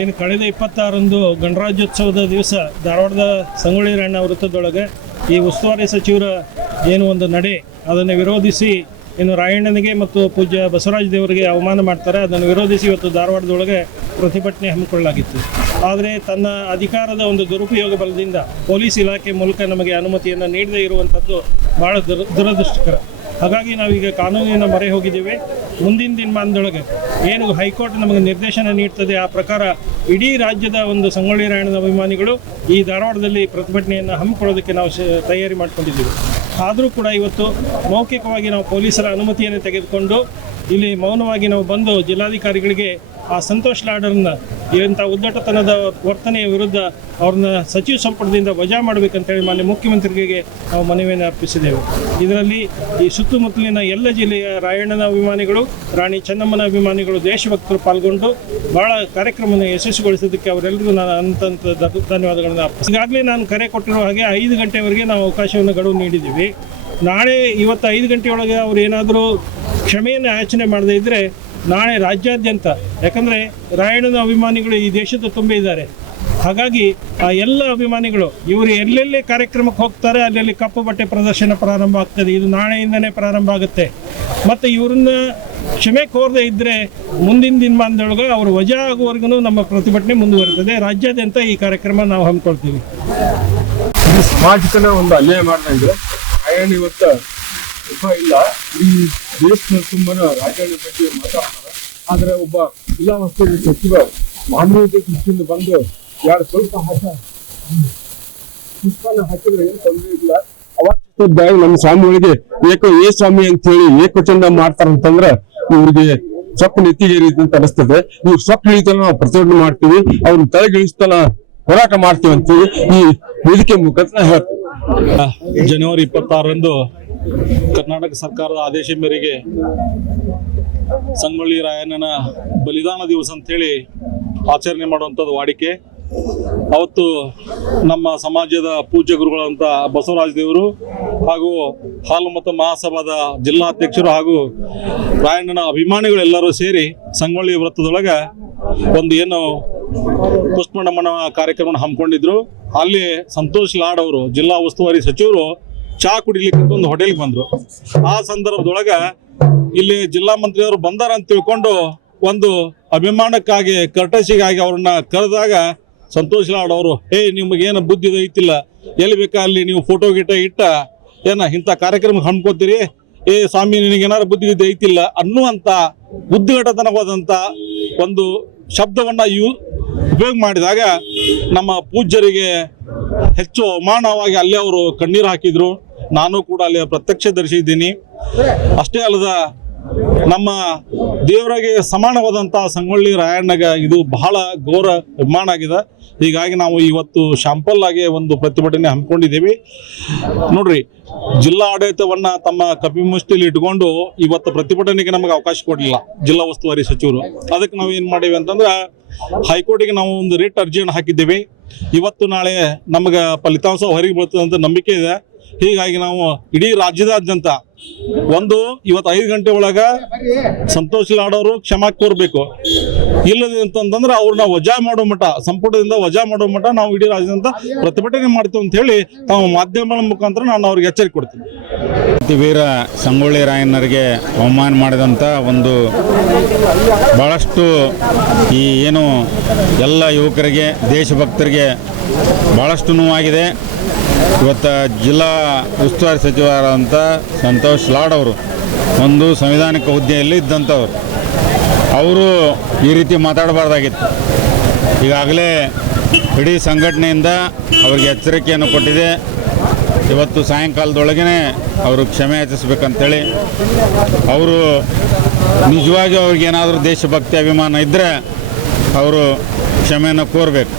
ಏನು ಕಳೆದ 26ರಂದು ಗಣರಾಜ್ಯೋತ್ಸವದ ದಿವಸ ಧಾರವಾಡದ ಸಂಗೊಳ್ಳಿ ರಾಯಣ್ಣ ವೃತ್ತದೊಳಗೆ ಈ ಉಸ್ತುವಾರಿ ಸಚಿವರ ಏನು ಒಂದು ನಡೆ ಅದನ್ನು ವಿರೋಧಿಸಿ ಏನು ರಾಯಣ್ಣನಿಗೆ ಮತ್ತು ಪೂಜ್ಯ ಬಸವರಾಜ ದೇವರಿಗೆ ಅವಮಾನ ಮಾಡ್ತಾರೆ, ಅದನ್ನು ವಿರೋಧಿಸಿ ಇವತ್ತು ಧಾರವಾಡದೊಳಗೆ ಪ್ರತಿಭಟನೆ ಹಮ್ಮಿಕೊಳ್ಳಲಾಗಿತ್ತು. ಆದರೆ ತನ್ನ ಅಧಿಕಾರದ ಒಂದು ದುರುಪಯೋಗ ಬಲದಿಂದ ಪೊಲೀಸ್ ಇಲಾಖೆ ಮೂಲಕ ನಮಗೆ ಅನುಮತಿಯನ್ನು ನೀಡದೇ ಇರುವಂಥದ್ದು ಭಾಳ ದುರದೃಷ್ಟಕರ. ಹಾಗಾಗಿ ನಾವೀಗ ಕಾನೂನಿನ ಮೊರೆ ಹೋಗಿದ್ದೇವೆ. ಮುಂದಿನ ದಿನಮಾನದೊಳಗೆ ಏನು ಹೈಕೋರ್ಟ್ ನಮಗೆ ನಿರ್ದೇಶನ ನೀಡ್ತದೆ ಆ ಪ್ರಕಾರ ಇಡೀ ರಾಜ್ಯದ ಒಂದು ಸಂಗೊಳ್ಳಿ ರಾಯಣ್ಣನ ಅಭಿಮಾನಿಗಳು ಈ ಧಾರವಾಡದಲ್ಲಿ ಪ್ರತಿಭಟನೆಯನ್ನು ಹಮ್ಮಿಕೊಳ್ಳೋದಕ್ಕೆ ನಾವು ತಯಾರಿ ಮಾಡ್ಕೊಂಡಿದ್ದೀವಿ. ಆದರೂ ಕೂಡ ಇವತ್ತು ಮೌಖಿಕವಾಗಿ ನಾವು ಪೊಲೀಸರ ಅನುಮತಿಯನ್ನು ತೆಗೆದುಕೊಂಡು ಇಲ್ಲಿ ಮೌನವಾಗಿ ನಾವು ಬಂದು ಜಿಲ್ಲಾಧಿಕಾರಿಗಳಿಗೆ ಆ ಸಂತೋಷ್ ಲಾಡರ್ನ ಇಂಥ ಉದ್ದಟತನದ ವರ್ತನೆಯ ವಿರುದ್ಧ ಅವ್ರನ್ನ ಸಚಿವ ಸಂಪುಟದಿಂದ ವಜಾ ಮಾಡಬೇಕಂತೇಳಿ ಮಾನ್ಯ ಮುಖ್ಯಮಂತ್ರಿಗೆ ನಾವು ಮನವಿಯನ್ನು ಅರ್ಪಿಸಿದ್ದೇವೆ. ಇದರಲ್ಲಿ ಈ ಸುತ್ತಮುತ್ತಲಿನ ಎಲ್ಲ ಜಿಲ್ಲೆಯ ರಾಯಣ್ಣನ ಅಭಿಮಾನಿಗಳು, ರಾಣಿ ಚೆನ್ನಮ್ಮನ ಅಭಿಮಾನಿಗಳು, ದೇಶಭಕ್ತರು ಪಾಲ್ಗೊಂಡು ಭಾಳ ಕಾರ್ಯಕ್ರಮವನ್ನು ಯಶಸ್ವಿಗೊಳಿಸೋದಕ್ಕೆ ಅವರೆಲ್ಲರಿಗೂ ನಾನು ಅನಂತ ಧನ್ಯವಾದಗಳನ್ನು ಅರ್ಪಿಸಿ. ಈಗಾಗಲೇ ನಾನು ಕರೆ ಕೊಟ್ಟಿರೋ ಹಾಗೆ 5 ಗಂಟೆವರೆಗೆ ನಾವು ಅವಕಾಶವನ್ನು ಗಡುವು ನೀಡಿದ್ದೀವಿ. ನಾಳೆ ಇವತ್ತು 5 ಗಂಟೆಯೊಳಗೆ ಅವರು ಏನಾದರೂ ಕ್ಷಮೆಯನ್ನು ಯಾಚನೆ ಮಾಡದೇ ಇದ್ದರೆ ನಾಳೆ ರಾಜ್ಯಾದ್ಯಂತ, ಯಾಕಂದರೆ ರಾಯಣ್ಣನ ಅಭಿಮಾನಿಗಳು ಈ ದೇಶದ ತುಂಬ ಇದ್ದಾರೆ. ಹಾಗಾಗಿ ಆ ಎಲ್ಲ ಅಭಿಮಾನಿಗಳು ಇವರು ಎಲ್ಲೆಲ್ಲಿ ಕಾರ್ಯಕ್ರಮಕ್ಕೆ ಹೋಗ್ತಾರೆ ಅಲ್ಲೆಲ್ಲಿ ಕಪ್ಪು ಬಟ್ಟೆ ಪ್ರದರ್ಶನ ಪ್ರಾರಂಭ ಆಗ್ತದೆ. ಇದು ನಾಳೆಯಿಂದನೇ ಪ್ರಾರಂಭ ಆಗುತ್ತೆ. ಮತ್ತು ಇವ್ರನ್ನ ಕ್ಷಮೆ ಕೋರದೇ ಇದ್ದರೆ ಮುಂದಿನ ದಿನಮಾನದೊಳಗೆ ಅವರು ವಜಾ ಆಗುವವರೆಗೂ ನಮ್ಮ ಪ್ರತಿಭಟನೆ ಮುಂದುವರಿತದೆ. ರಾಜ್ಯಾದ್ಯಂತ ಈ ಕಾರ್ಯಕ್ರಮ ನಾವು ಹಮ್ಮಿಕೊಳ್ತೀವಿ. ಸಮಾಜಕ್ಕೆ ಒಂದು ಅನ್ಯಾಯ ಮಾಡ್ತಾ ಇದ್ರೆ ರಾಯಣ್ಣ ಇವತ್ತು ಒಬ್ಬ ಇಲ್ಲ, ಈ ದೇಶದ ತುಂಬಾನ ರಾಜಣ್ಣ ಬಗ್ಗೆ ಮಾತಾಡ್ತಾರೆ. ಆದ್ರೆ ಒಬ್ಬ ಜಿಲ್ಲಾ ಉಸ್ತುವಾರಿ ಸಚಿವ ಮಾನವೀಯತೆ ದೃಷ್ಟಿಯಿಂದ ಬಂದು ಯಾರು ಸ್ವಲ್ಪ ಪುಷ್ಪನ ಹಾಕಿದ್ರೆ ಏನು ತೊಂದರೆ ಇಲ್ಲ. ಅವಾಗ ನಮ್ಮ ಸ್ವಾಮಿಗಳಿಗೆ ಏ ಸ್ವಾಮಿ ಅಂತ ಹೇಳಿ ಏಕಚಂದ ಮಾಡ್ತಾರಂತಂದ್ರೆ ಇವ್ರಿಗೆ ಸೊಕ್ಕ ನೆತ್ತಿಗೇರಿದ ಅಂತ ಅನಿಸ್ತದೆ. ಇವ್ರು ಸೊಕ್ಕ ಇಳಿತನ ನಾವು ಪ್ರತಿಭಟನೆ ಮಾಡ್ತೀವಿ, ಅವ್ರನ್ನ ತಲೆಗಿಳಿಸ್ತನ ಹೋರಾಟ ಮಾಡ್ತೀವಿ ಅಂತೇಳಿ ಈ ವೇದಿಕೆ ಮುಖಾಂತರ ಹೇಳ್ತೀವಿ. ಜನವರಿ 26ರಂದು ಕರ್ನಾಟಕ ಸರ್ಕಾರದ ಆದೇಶ ಮೇರೆಗೆ ಸಂಗೊಳ್ಳಿ ರಾಯಣ್ಣನ ಬಲಿದಾನ ದಿವಸ ಅಂತೇಳಿ ಆಚರಣೆ ಮಾಡುವಂಥದ್ದು ವಾಡಿಕೆ. ಅವತ್ತು ನಮ್ಮ ಸಮಾಜದ ಪೂಜ್ಯ ಗುರುಗಳಂತ ಬಸವರಾಜ ದೇವರು ಹಾಗೂ ಹಾಲುಮತ ಮಹಾಸಭಾದ ಜಿಲ್ಲಾಧ್ಯಕ್ಷರು ಹಾಗೂ ರಾಯಣ್ಣನ ಅಭಿಮಾನಿಗಳೆಲ್ಲರೂ ಸೇರಿ ಸಂಗೊಳ್ಳಿ ವೃತ್ತದೊಳಗೆ ಒಂದು ಏನು ಪುಷ್ಪನಮನ ಕಾರ್ಯಕ್ರಮ ಹಮ್ಮಿಕೊಂಡಿದ್ರು. ಅಲ್ಲಿ ಸಂತೋಷ್ ಲಾಡ್ ಅವರು ಜಿಲ್ಲಾ ಉಸ್ತುವಾರಿ ಸಚಿವರು ಚಹಾ ಕುಡಿಲಿಕ್ಕೆ ಒಂದು ಹೋಟೆಲ್ಗೆ ಬಂದರು. ಆ ಸಂದರ್ಭದೊಳಗೆ ಇಲ್ಲಿ ಜಿಲ್ಲಾ ಮಂತ್ರಿಯವರು ಬಂದಾರ ಅಂತ ತಿಳ್ಕೊಂಡು ಒಂದು ಅಭಿಮಾನಕ್ಕಾಗಿ ಕರ್ಟಸಿಗಾಗಿ ಅವ್ರನ್ನ ಕರೆದಾಗ ಸಂತೋಷ್ ಲಾಡ್ ಅವರು ನಿಮಗೇನು ಬುದ್ಧಿ ಐತಿಲ್ಲ, ಎಲ್ಲಿ ಬೇಕಾ ಅಲ್ಲಿ ನೀವು ಫೋಟೋ ಗಿಟ ಇಟ್ಟ ಇಂಥ ಕಾರ್ಯಕ್ರಮ ಹಮ್ಕೋತೀರಿ, ಸ್ವಾಮಿ ನಿನಗೇನಾರು ಬುದ್ಧಿ ಐತಿಲ್ಲ ಅನ್ನುವಂಥ ಬುದ್ಧಿಘಟತನವಾದಂಥ ಒಂದು ಶಬ್ದವನ್ನು ಉಪಯೋಗ ಮಾಡಿದಾಗ ನಮ್ಮ ಪೂಜ್ಯರಿಗೆ ಹೆಚ್ಚು ಅವಮಾನವಾಗಿ ಅಲ್ಲೇ ಅವರು ಕಣ್ಣೀರು ಹಾಕಿದ್ರು. ನಾನು ಕೂಡ ಅಲ್ಲಿ ಪ್ರತ್ಯಕ್ಷದರ್ಶಿದ್ದೀನಿ. ಅಷ್ಟೇ ಅಲ್ಲದ ನಮ್ಮ ದೇವರಿಗೆ ಸಮಾನವಾದಂಥ ಸಂಗೊಳ್ಳಿ ರಾಯಣ್ಣಗ ಇದು ಬಹಳ ಘೋರ ಅಭಿಮಾನ ಆಗಿದೆ. ಹೀಗಾಗಿ ನಾವು ಇವತ್ತು ಶಾಂಪಲ್ ಆಗಿ ಒಂದು ಪ್ರತಿಭಟನೆ ಹಮ್ಮಿಕೊಂಡಿದ್ದೀವಿ. ನೋಡ್ರಿ, ಜಿಲ್ಲಾ ಆಡಳಿತವನ್ನ ತಮ್ಮ ಕಪಿಮುಷ್ಟಿಲಿ ಇಟ್ಕೊಂಡು ಇವತ್ತು ಪ್ರತಿಭಟನೆಗೆ ನಮಗೆ ಅವಕಾಶ ಕೊಡಲಿಲ್ಲ ಜಿಲ್ಲಾ ಉಸ್ತುವಾರಿ ಸಚಿವರು. ಅದಕ್ಕೆ ನಾವು ಏನು ಮಾಡೀವಿ ಅಂತಂದ್ರೆ ಹೈಕೋರ್ಟಿಗೆ ನಾವು ಒಂದು ರಿಟ್ ಅರ್ಜಿಯನ್ನು ಹಾಕಿದ್ದೀವಿ. ಇವತ್ತು ನಾಳೆ ನಮಗೆ ಫಲಿತಾಂಶ ಹೊರಗೆ ಬೀಳ್ತದೆ ಅಂತ ನಂಬಿಕೆ ಇದೆ. ಹೀಗಾಗಿ ನಾವು ಇಡೀ ರಾಜ್ಯದಾದ್ಯಂತ ಇವತ್ತು 5 ಗಂಟೆ ಒಳಗೆ ಸಂತೋಷ್ ಲಾಡ್ ಅವರು ಕ್ಷಮಾ ಕೋರ್ಬೇಕು. ಇಲ್ಲದೆ ಅಂತಂದ್ರೆ ಅವ್ರನ್ನ ವಜಾ ಮಾಡೋ ಮಟ್ಟ, ಸಂಪುಟದಿಂದ ವಜಾ ಮಾಡೋ ಮಟ್ಟ ನಾವು ಇಡೀ ರಾಜ್ಯದಂತ ಪ್ರತಿಭಟನೆ ಮಾಡ್ತೀವಿ ಅಂತ ಹೇಳಿ ತಾವು ಮಾಧ್ಯಮಗಳ ಮುಖಾಂತರ ನಾನು ಅವ್ರಿಗೆ ಎಚ್ಚರಿಕೆ ಕೊಡ್ತೀನಿ. ವೀರ ಸಂಗೊಳ್ಳಿ ರಾಯಣ್ಣರಿಗೆ ಅವಮಾನ ಮಾಡಿದಂಥ ಒಂದು ಭಾಳಷ್ಟು ಈ ಏನು ಎಲ್ಲ ಯುವಕರಿಗೆ, ದೇಶಭಕ್ತರಿಗೆ ಭಾಳಷ್ಟು ನೋವಾಗಿದೆ. ಇವತ್ತು ಜಿಲ್ಲಾ ಉಸ್ತುವಾರಿ ಸಚಿವರಾದಂಥ ಸಂತೋಷ್ ಲಾಡ್ ಅವರು ಒಂದು ಸಂವಿಧಾನಿಕ ಹುದ್ದೆಯಲ್ಲಿ ಇದ್ದಂಥವ್ರು, ಅವರು ಈ ರೀತಿ ಮಾತಾಡಬಾರ್ದಾಗಿತ್ತು. ಈಗಾಗಲೇ ಇಡೀ ಸಂಘಟನೆಯಿಂದ ಅವರಿಗೆ ಎಚ್ಚರಿಕೆಯನ್ನು ಕೊಟ್ಟಿದೆ. ಇವತ್ತು ಸಾಯಂಕಾಲದೊಳಗೇ ಅವರು ಕ್ಷಮೆ ಯಾಚಿಸ್ಬೇಕಂತೇಳಿ, ಅವರು ನಿಜವಾಗಿ ಅವ್ರಿಗೇನಾದರೂ ದೇಶಭಕ್ತಿ ಅಭಿಮಾನ ಇದ್ದರೆ ಅವರು ಕ್ಷಮೆಯನ್ನು ಕೋರಬೇಕು.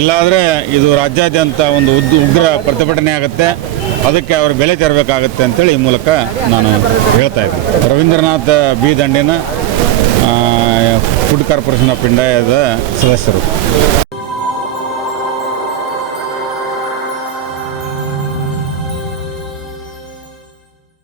ಇಲ್ಲಾದರೆ ಇದು ರಾಜ್ಯಾದ್ಯಂತ ಒಂದು ಉಗ್ರ ಪ್ರತಿಭಟನೆ ಆಗುತ್ತೆ. ಅದಕ್ಕೆ ಅವರು ಬೆಲೆ ತೆರಬೇಕಾಗುತ್ತೆ ಅಂತೇಳಿ ಈ ಮೂಲಕ ನಾನು ಹೇಳ್ತಾ ಇದ್ದೀನಿ. ರವೀಂದ್ರನಾಥ್ ಬಿ ದಂಡಿನ ಫುಡ್ ಕಾರ್ಪೊರೇಷನ್ ಆಫ್ ಇಂಡಿಯಾದ ಸದಸ್ಯರು.